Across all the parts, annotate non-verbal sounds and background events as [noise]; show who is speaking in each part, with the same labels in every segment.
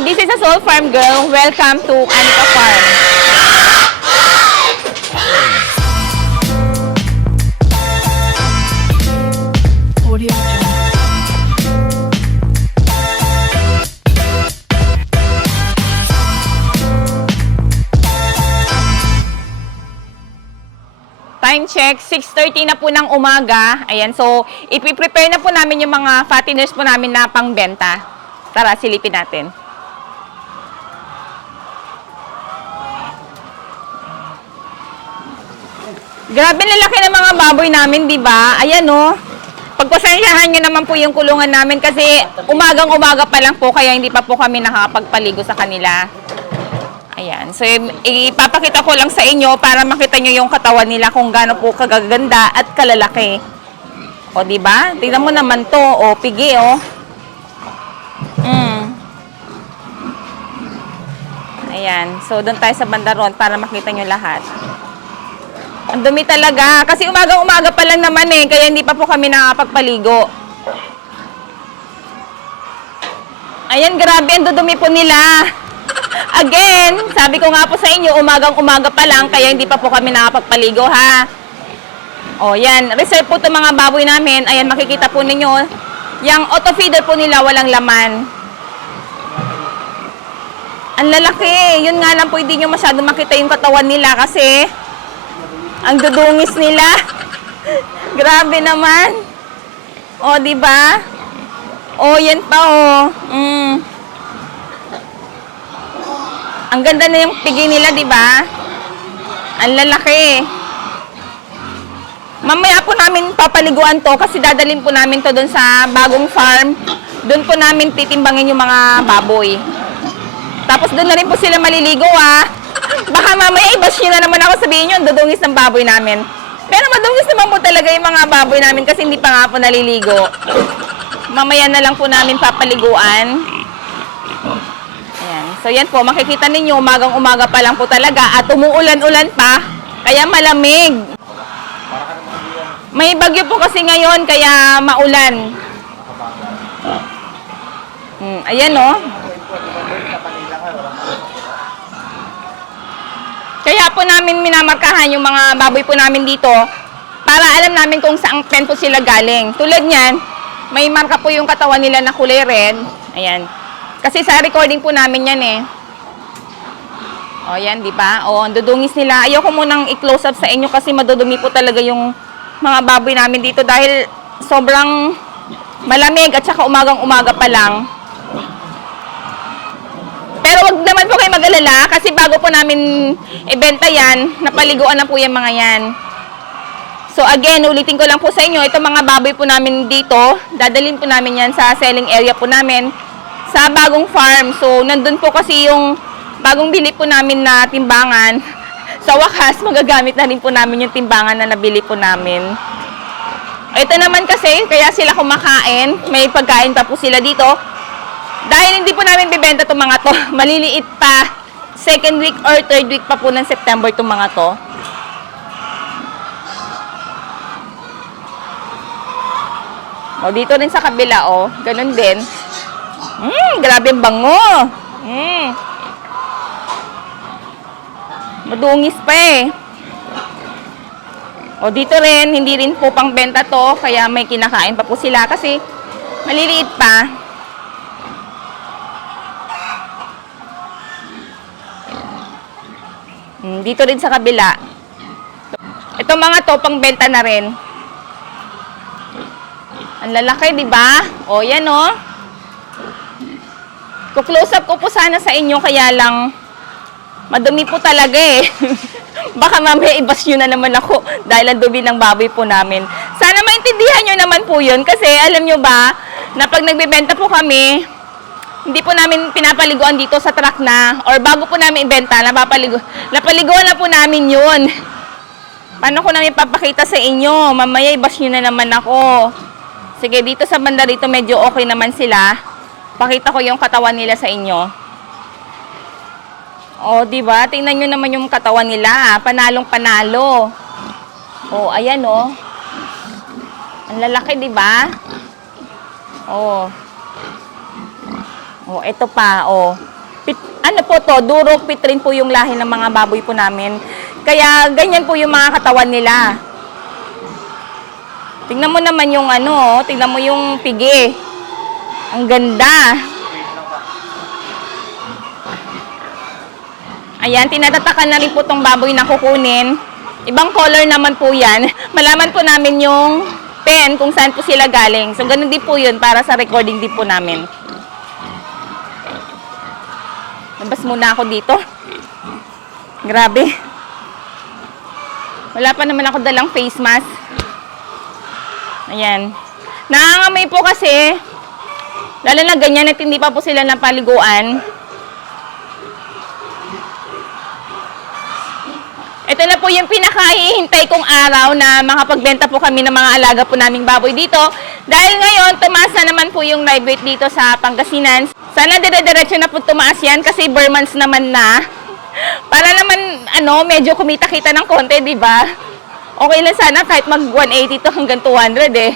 Speaker 1: Hi, this is a Soul Farm girl. Welcome to Anika Farm. Time check, 6.30 na po ng umaga. Ayan, so ipiprepare na po namin yung mga fatteners po namin na pangbenta. Tara, silipin natin. Grabe lalaki ng mga baboy namin, di ba? Ayan, oh. Pagpasensyahan nyo naman po yung kulungan namin kasi umagang-umaga pa lang po kaya hindi pa po kami nakakapagpaligo sa kanila. Ayan. So, ipapakita ko lang sa inyo para makita nyo yung katawan nila kung gaano po kagaganda at kalalaki. O, di ba? Tingnan mo naman to. O, pigi, o. Mm. Ayan. So, doon tayo sa bandaron para makita nyo lahat. Ang dumi talaga. Kasi umagang-umaga pa lang naman eh. Kaya hindi pa po kami nakapagpaligo. Ayan, grabe. Ang dudumi po nila. [laughs] Again, sabi ko nga po sa inyo, umagang-umaga pa lang, kaya hindi pa po kami nakapagpaligo, ha? O, yan. Reserve po itong mga baboy namin. Ayan, makikita po ninyo. Yung auto feeder po nila, walang laman. Ang lalaki. Yun nga lang po, hindi nyo masyado makita yung katawan nila kasi ang dudungis nila. Grabe naman. O, di ba? O, yan pa, o. Mm. Ang ganda na yung pigi nila, di ba? Ang lalaki. Mamaya po namin papaliguan to kasi dadalhin po namin to doon sa bagong farm. Doon po namin titimbangin yung mga baboy. Tapos doon na rin po sila maliligo ah. Baka mamaya i-bash nyo na naman ako sabihin nyo, ang dudungis ng baboy namin. Pero madungis naman po talaga yung mga baboy namin kasi hindi pa nga po naliligo. Mamaya na lang po namin papaliguan. Ayan. So yan po, makikita ninyo, umagang-umaga pa lang po talaga at umuulan-ulan pa, kaya malamig. May bagyo po kasi ngayon, kaya maulan. Hmm, ayan oh. Po namin minamarkahan yung mga baboy po namin dito para alam namin kung saang pen po sila galing. Tulad niyan, may marka po yung katawan nila na kulay red. Ayan. Kasi sa recording po namin yan eh. O yan, di ba? O, ang dudungis nila. Ayoko munang i-close up sa inyo kasi madudumi po talaga yung mga baboy namin dito dahil sobrang malamig at saka umagang-umaga pa lang. Pero wag naman po kayo mag-alala kasi bago po namin ibenta yan, napaliguan na po yung mga yan. So again, ulitin ko lang po sa inyo, itong mga baboy po namin dito, dadalhin po namin yan sa selling area po namin sa bagong farm. So nandun po kasi yung bagong bili po namin na timbangan. [laughs] Sa wakas, magagamit na rin po namin yung timbangan na nabili po namin. Ito naman kasi, kaya sila kumakain. May pagkain pa po sila dito. Dahil hindi po namin bibenta itong mga to, [laughs] maliliit pa. Second week or third week pa po ng September itong mga to. O, dito rin sa kabila, o. Ganun din. Mmm, grabe ang bango. Mmm. Madungis pa eh. O, dito rin, hindi rin po pang benta to, kaya may kinakain pa po sila kasi maliliit pa. Dito rin sa kabila. Ito mga to, pang benta na rin. Ang lalaki, di ba? O, yan o. Ku-close up ko po sana sa inyo, kaya lang madumi po talaga eh. [laughs] Baka mamaya ibas nyo na naman ako dahil ang dumi ng baboy po namin. Sana maintindihan nyo naman po yun kasi alam nyo ba na pag nagbebenta po kami, hindi po namin pinapaliguan dito sa truck na or bago po namin ibenta, napapaligo, napaliguan na po namin yun. Paano ko namin papakita sa inyo? Mamaya ibas nyo na naman ako. Sige, dito sa banda dito medyo okay naman sila. Pakita ko yung katawan nila sa inyo. Oh, di ba? Tingnan nyo naman yung katawan nila. Panalong panalo. Oh, ayan oh. Ang lalaki, di ba? Oh. Oh, ito pa, oh. Pit, ano po to, durok pitrin po yung lahi ng mga baboy po namin. Kaya ganyan po yung mga katawan nila. Tingnan mo naman yung ano, tingnan mo yung pigi. Ang ganda. Ayan, tinatatakan na rin po tong baboy na kukunin. Ibang color naman po yan. [laughs] Malaman po namin yung pen kung saan po sila galing. So, ganun din po yun para sa recording din po namin. Labas muna ako dito. Grabe. Wala pa naman ako dalang face mask. Ayan. Nangangamoy po kasi, lalo na ganyan at hindi pa po sila napaliguan. Ito na po yung pinakahihintay kong araw na makapagbenta po kami ng mga alaga po naming baboy dito. Dahil ngayon, tumaas na naman po yung live weight dito sa Pangasinan. Sana dire-diretso na po tumaas yan kasi Burmans naman na. [laughs] Para naman, ano, medyo kumita-kita ng konti, di ba? Okay lang sana kahit mag 180 to hanggang 200 eh.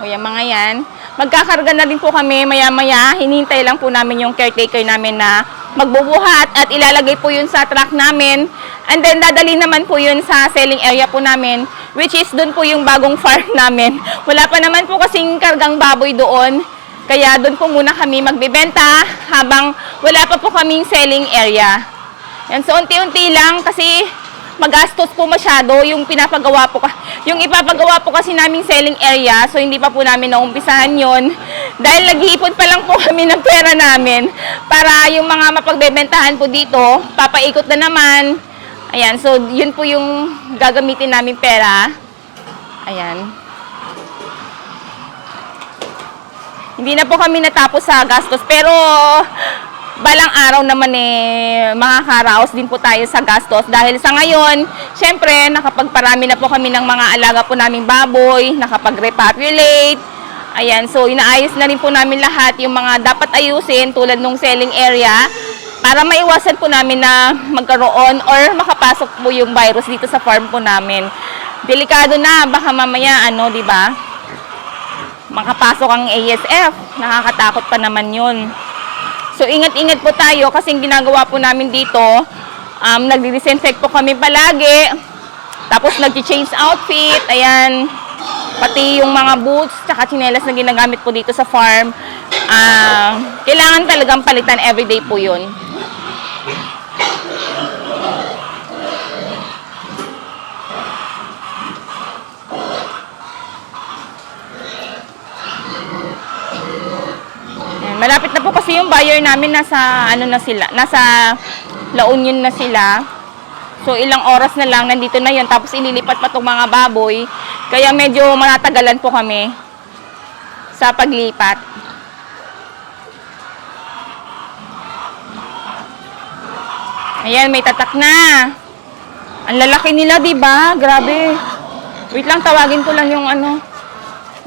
Speaker 1: O yan mga yan. Magkakarga na din po kami maya-maya. Hinihintay lang po namin yung caretaker namin na magbubuhat at ilalagay po yun sa truck namin. And then dadali naman po yun sa selling area po namin which is doon po yung bagong [laughs] farm namin. Wala pa naman po kasing kargang baboy doon. Kaya doon po muna kami magbebenta habang wala pa po kaming selling area. Yan, so unti-unti lang kasi magastos po masyado yung pinapagawa po yung ipapagawa po kasi naming selling area so hindi pa po namin naumpisahan yon dahil nag-iipon pa lang po [laughs] kami ng pera namin para yung mga mapagbebentahan po dito papaikot na naman. Ayan so yun po yung gagamitin namin pera. Ayan. Hindi na po kami natapos sa gastos pero balang araw naman eh makakaraos din po tayo sa gastos dahil sa ngayon, syempre nakapagparami na po kami ng mga alaga po naming baboy, nakapag-repopulate. Ayan, so inaayos na rin po namin lahat yung mga dapat ayusin tulad ng selling area para maiwasan po namin na magkaroon or makapasok po yung virus dito sa farm po namin. Delikado na, baka mamaya ano, di ba? Makapasok ang ASF. Nakakatakot pa naman yun. So, ingat-ingat po tayo kasi ginagawa po namin dito, um, nagdi-disinfect po kami palagi. Tapos, nag-change outfit. Ayan. Pati yung mga boots, tsaka chinelas na ginagamit po dito sa farm. Ah, kailangan talagang palitan everyday po yun. Malapit na po kasi yung buyer namin nasa ano na sila, nasa La Union na sila. So ilang oras na lang nandito na 'yon tapos ililipat pa tong mga baboy. Kaya medyo matatagalan po kami sa paglipat. Ayan, may tatak na. Ang lalaki nila, 'di ba? Grabe. Wait lang, tawagin ko lang yung ano.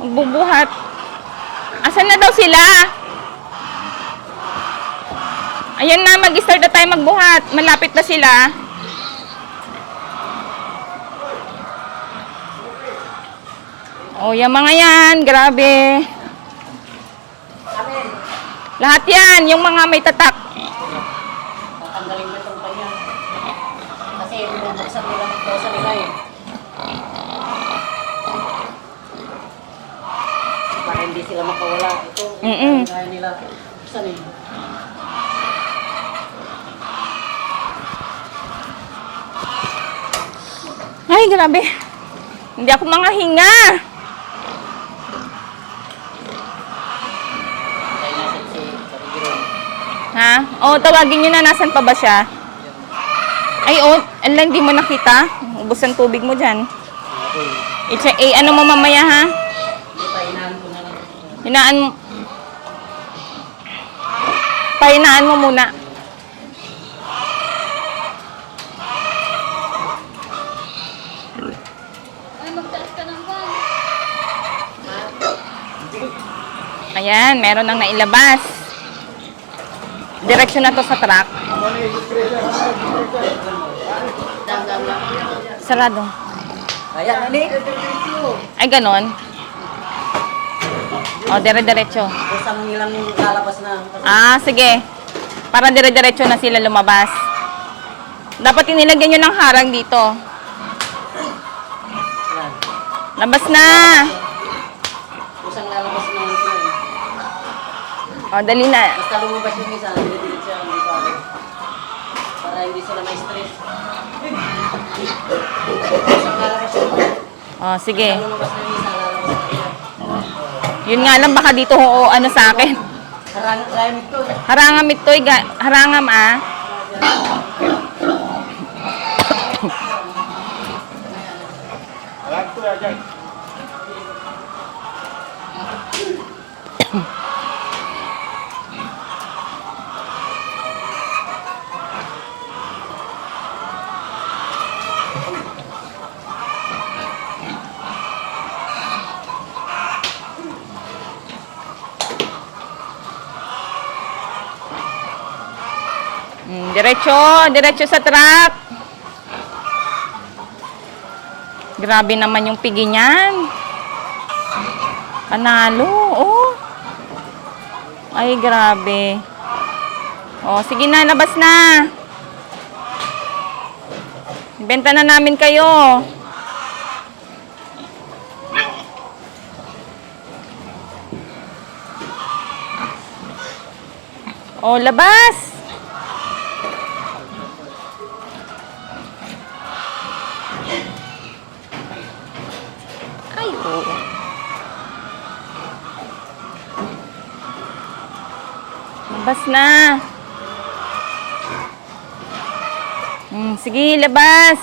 Speaker 1: Magbubuhat. Asan na daw sila? Ayan na, mag-start na tayo magbuhat. Malapit na sila. Oh, yung mga yan, grabe. Lahat yan, yung mga may tatak.
Speaker 2: Tatanggalin mo itong kanya. Kasi bubuksan nila ito sa nila eh. Para hindi sila makawala. Ito,
Speaker 1: Mm-mm.
Speaker 2: kaya nila. Buksan eh.
Speaker 1: Ay, grabe. Hindi ako mga hinga. Ha? O, tawagin nyo na, nasan pa ba siya? Ay, oh, ala, hindi mo nakita. Ubus ang tubig mo dyan. It's eh, ano mo mamaya, ha? Hinaan mo. Pahinaan mo muna. Ayan, meron nang nailabas. Direksyon na to sa truck. Sarado.
Speaker 2: Ayan, ani.
Speaker 1: Ay, ganon. O, dire-diretso.
Speaker 2: Kusang nilang lalabas na.
Speaker 1: Ah, sige. Para dire-diretso na sila lumabas. Dapat inilagyan nyo ng harang dito. Labas na!
Speaker 2: Kusang lalabas na lang sila. eh.
Speaker 1: O, dali na.
Speaker 2: Basta lumabas yung isa, dinidilit siya dito agad. Para hindi sila may stress. Yung
Speaker 1: O, sige.
Speaker 2: lumabas na yung isa, lalabas na sila.
Speaker 1: Yun nga lang, baka dito o ano sa akin.
Speaker 2: Harang, lamig to.
Speaker 1: Harangam ito, ga- harangam ah. Diretso, diretso sa truck. Grabe naman yung pigi niyan. Panalo, oh. Ay, grabe. Oh, sige na, labas na. Benta na namin kayo. Oh, labas. Na. Hmm, sige, labas.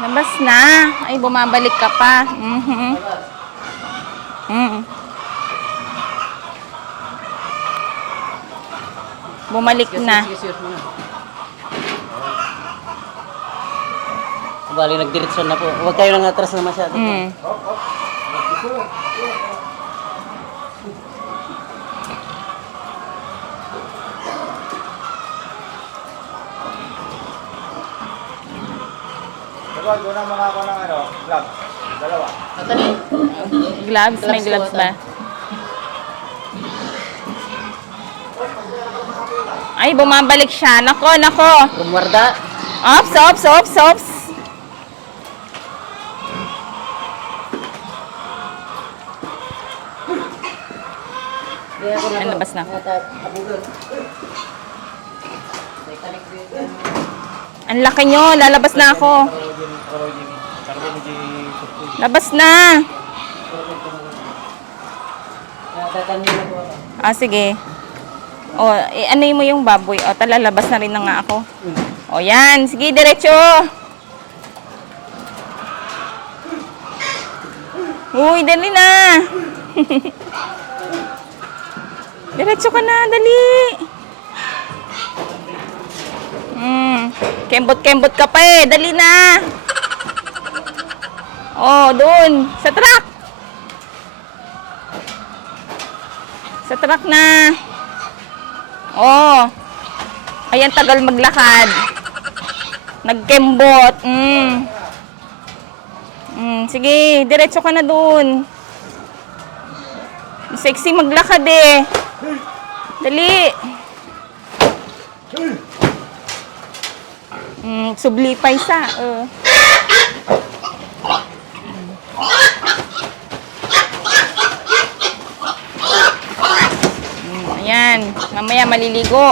Speaker 1: Labas na. Ay, bumabalik ka pa. Mhm. Mm. Bumalik na.
Speaker 2: Bali, nagdiretso na po. Huwag kayo nang atras na masyado.
Speaker 1: Mm.
Speaker 3: Doon ang mga ako ng ano, gloves. Dalawa.
Speaker 1: Gloves, may
Speaker 2: Gloves
Speaker 1: ba? Ay, bumabalik siya. Nako, nako.
Speaker 2: Rumwarda.
Speaker 1: Ops, ops, ops, ops.
Speaker 2: Ako
Speaker 1: Ay, labas na.
Speaker 2: Dito.
Speaker 1: Ang laki nyo. Lalabas na ako. Labas na.
Speaker 2: Ako.
Speaker 1: Ah, sige. O, eh, mo yung baboy? O, talalabas na rin na nga ako. O, yan. Sige, diretso. Uy, dali na. [laughs] diretso ka na, dali. Hmm. Kembot-kembot ka pa eh. Dali na. Oh, doon. Sa truck. Sa truck na. Oh. Ayan, tagal maglakad. Nagkembot. Mm. Mm, sige, diretso ka na dun. Sexy maglakad eh. Dali. Mm, sublipay sa. Uh. Mm, ayan, mamaya maliligo.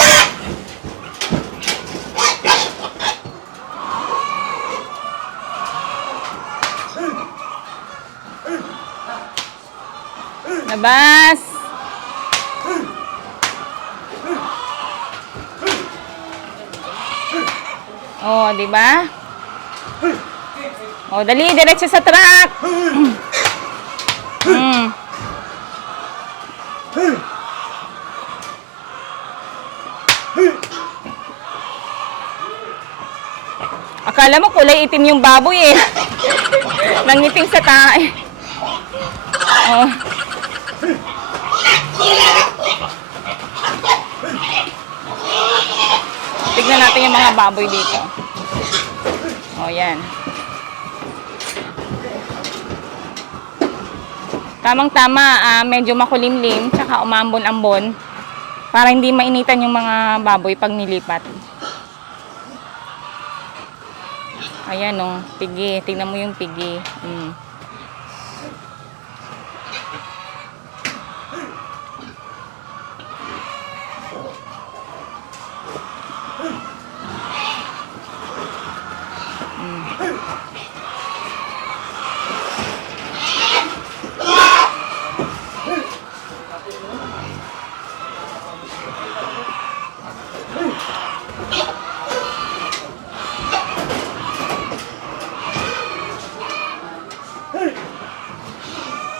Speaker 1: Labas. Oh, di ba? Oh, dali, diretso sa truck. Akala mo kulay itim yung baboy eh. Nangitim sa tae. Oh. Tignan natin yung mga baboy dito. O, yan. Tamang-tama, ah, medyo makulimlim, tsaka umambon-ambon para hindi mainitan yung mga baboy pag nilipat. Ayan o, pigi. Tingnan mo yung pigi. Mm.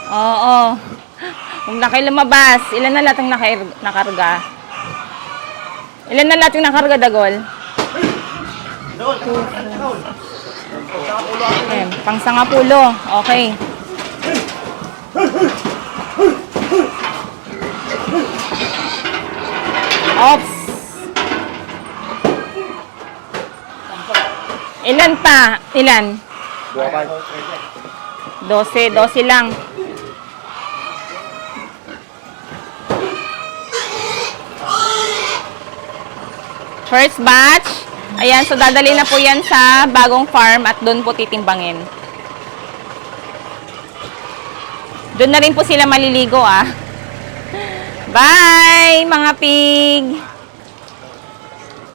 Speaker 1: Oo. Huwag na kayo lumabas. Ilan na lahat ang nakarga? Ilan na lahat yung nakarga, Dagol? Okay, pang sangapulo. Okay. Ops. Ilan pa? Ilan?
Speaker 3: Buwakan.
Speaker 1: 12, 12 lang. First batch. Ayan, so dadali na po yan sa bagong farm at doon po titimbangin. Doon na rin po sila maliligo ah. [laughs] Bye, mga pig!